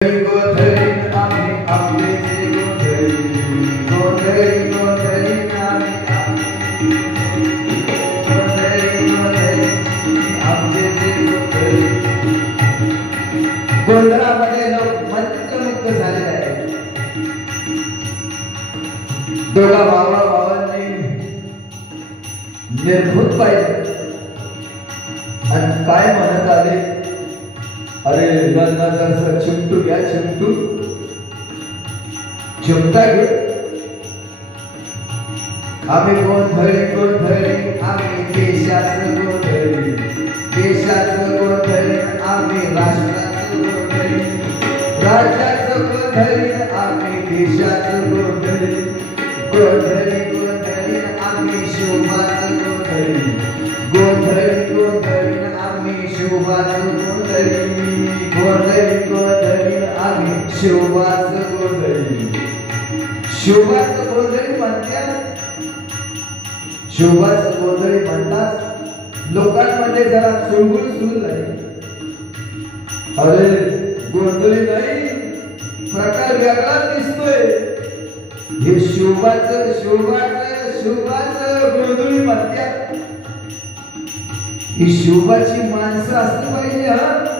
गोधरी आम्ही आपले गोधरी गोधरी गोधरी आम्ही गोधरी गोधरी आपले गोधरी. गोंधळामध्ये लोक मंत्रमुक्त झालेले आहेत. दोघा भावांनी निर्भूत पाहिजे आणि काय म्हणत आले, अरे रत्नाकर चिमटू घ्या, चिमटू चिमटा घे. आम्ही गोंधळी गोंधळी आम्ही देशाचं गोंधळी देशाचं गोंधळी आम्ही राष्ट्राचं गोंधळी राज्याचं गोंधळी आम्ही देशाचं गोंधळी गोंधळी गोंधळी आम्ही शोभाचं गोंधळी गोंधळी गोंधळी आम्ही शोभाचं गोंधळी गोंधळी गोंधळी आम्ही शोभाचं गोंधळी. शोभाचं गोंधळी म्हणतात, शोभाचं गोंधळी म्हणतात. लोकांमध्ये जरा चुळबुळ सुरू झाली. अरे गोंधळी नाही, प्रकार वेगळाच दिसतोय. हे शोभाचं शोभाचं शोभाचं गोंधळी म्हणतात. ही शोभाची माणसं असली पाहिजे. हा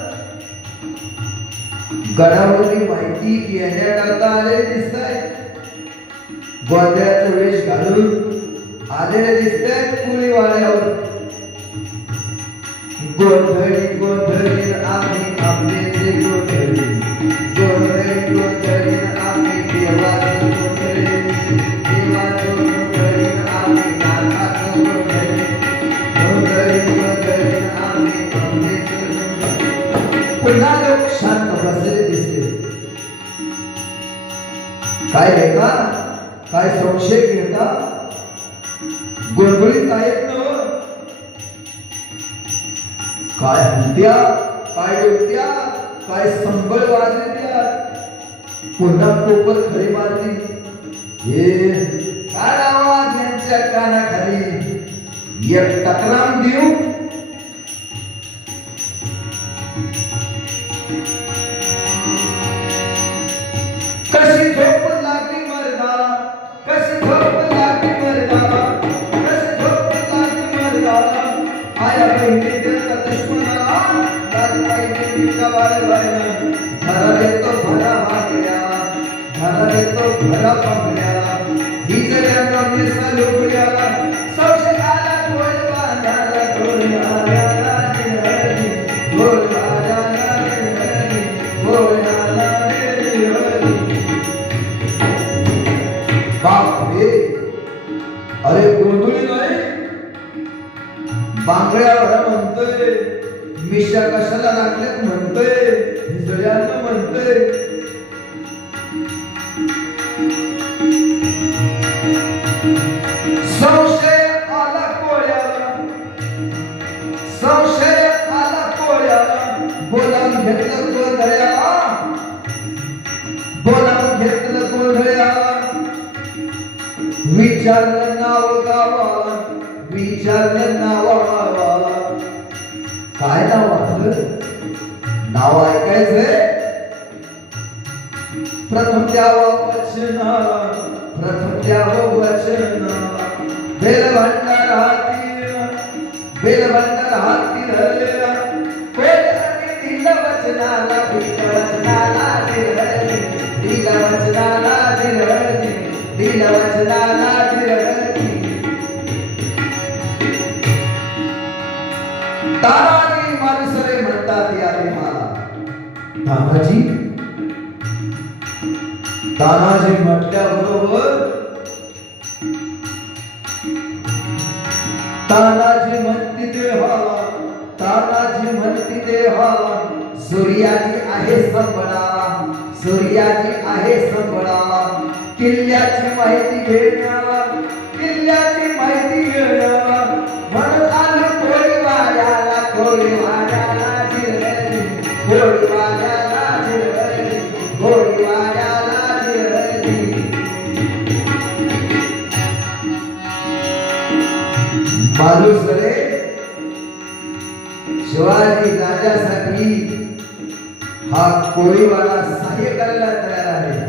गडावरती माहिती घेण्याकरता आले दिसताय, गोंधळाचा वेश घालून आलेले दिसतायत कुळीवाड्यावर. गोंधळी गोंधळी आम्ही आपले गोंधळी गोंधळी गोंधळी आम्ही देवाचं गोंधळी देवाचं गोंधळी आम्ही नाथाचं गोंधळी गोंधळी गोंधळी आम्ही आपलेच गोंधळी. पुन्हा लोक शांत बसलेले दिसते. काय लेखा, काय संशय घेता? गोंधळीच आहेत ना? काय हत्या, काय डोक्या, काय संबळ वाजल्या. पुन्हा कोपर खडी मारली. हे काय आवाज यांच्या कानाखाली एक टकराम देऊ. कशी झोप लागली मर्दाला, कशी झोप लागली मर्दाला, कशी झोप लागली मर्दाला. आया बहिणीचा दुश्मनाला राजबाई देवीचा बाळबाईला धरा देतो भरा भागड्याला धरा देतो भरा पांगड्याला हिजड्यांना नेसा लुगड्याला सौशकाला गोळ बांधाला गोळ आल्याला हरी गोळ आल्याला हरी गोळ आल्याला हरी. बापरे, अरे गोंधळी नाही, बांगड्यावर म्हणतोय, मिशा कशाला लागल्यात म्हणतोय, हिजड्यांना म्हणतोय. संशय आला कोळ्याला, संशय आला कोळ्याला. बोलावून घेतलं गोंधळ्याला, बोलावून घेतलं गोंधळ्याला. विचारलं नाव गावाला, विचारलं नावाला. काय नाव आपलं? नाव ऐकायचंय. प्रथम द्यावं वचनाला, प्रथम द्यावं वचनाला. बेलभंडार हाती धरलेला कोणी दिलं वचनाला, दिलं वचनाला दिलं, दिलं वचनाला दिलं, दिलं वचनाला दिलं. तानाजी माणसरे म्हणतात याने मला. तानाजी, तानाजी म्हटल्याबरोबर तानाजी म्हणती देहाला, तानाजी म्हणती देहाला. सूर्याची आहे संबळा, सूर्याची आहे संबळा. किल्ल्याची माहिती घेण्याला, किल्ल्याची माहिती घेण्याला. म्हणून आलो कोळीवाड्याला, कोळीवाड्याला जिरली, कोळीवाड्याला जिरली, कोळीवाड्याला जिरली. मालुसरे शिवाजी राजासाठी हा कोळीवाला सहाय्य करायला तयार आहे.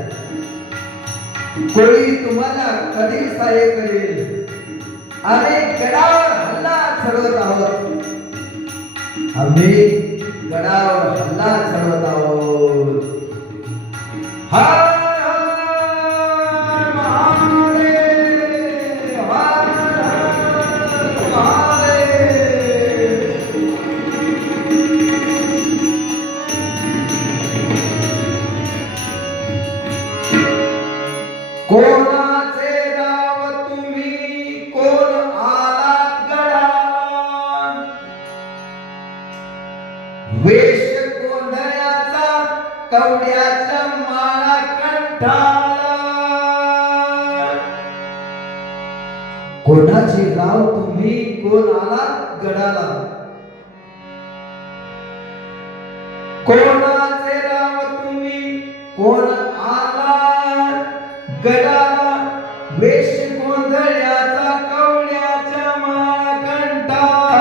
कोळी तुम्हाला कधी सहाय्य करेल? आम्ही गडावर हल्ला चढवत आहोत. आम्ही गडावर हल्ला चढवत आहोत. हर हर महादेव, हर हर महादेव. कोणाचे नाव तुम्ही, कोण आलात गडावर? वेश गोंधळाचा, कवड्याच्या माळा कंठाला. कोणाचे नाव तुम्ही, कोण आलात गडाला? कोणाचे नाव तुम्ही, कोण आलात गडाला? वेश गोंधळ्याचा, कवड्याच्या माळा कंठाला.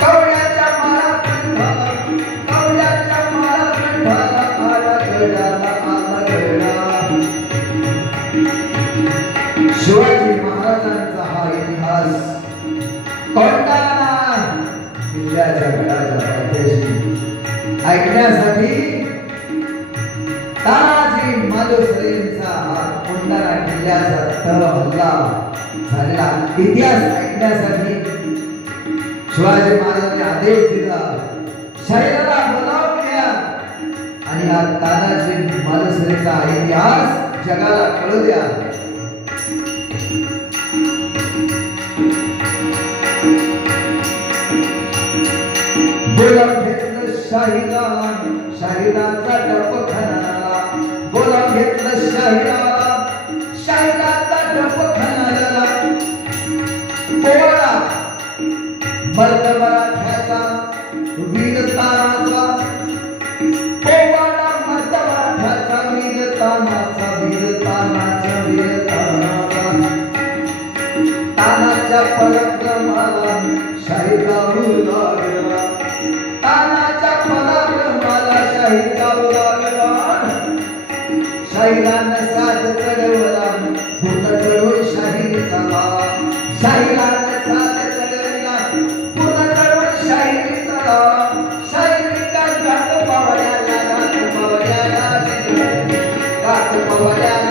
कवड्याच्या माळा कंठाला, कवड्याच्या माळा कंठाला, आला गडाला, आला गडा. शिवाजी महाराजांचा हा इतिहास कोंढाणा किल्ल्याच्या गडाच्या पायथ्याशी ऐकण्यासाठी तानाजी मालुसरेंचा हा कोंढाणा किल्ल्याचा तळ हल्ला झालेला इतिहास ऐकण्यासाठी शिवाजी महाराजांनी आदेश दिला, शाहिराला बोलावून घ्या आणि हा तानाजी मालुसरेंचा इतिहास जगाला कळू द्या. बोलावून घेतलं शाहिराला, शाहिराचा डप खणाला. बोलावून घेतलं शाहिराला, शाहिराचा डप खणाला. पोवाडा मर्द मराठ्याचा, वीर तानाचा. पोवाडा मर्द मराठ्याचा, वीर तानाचा, वीर तानाचा, वीर तानाचा. तानाच्या पराक्रमाला शाहिरा लागला. तानाच्या पराक्रमाला शाहिरा लागला. शाहिरानं साथ चढवला, भूत चढून शाहीर झाला. शाहिरानं साथ चढवला, भूत चढून शाहीर झाला. शाहिरीचा गात पवड्याला, गात पवड्याला, गात पवड्याला.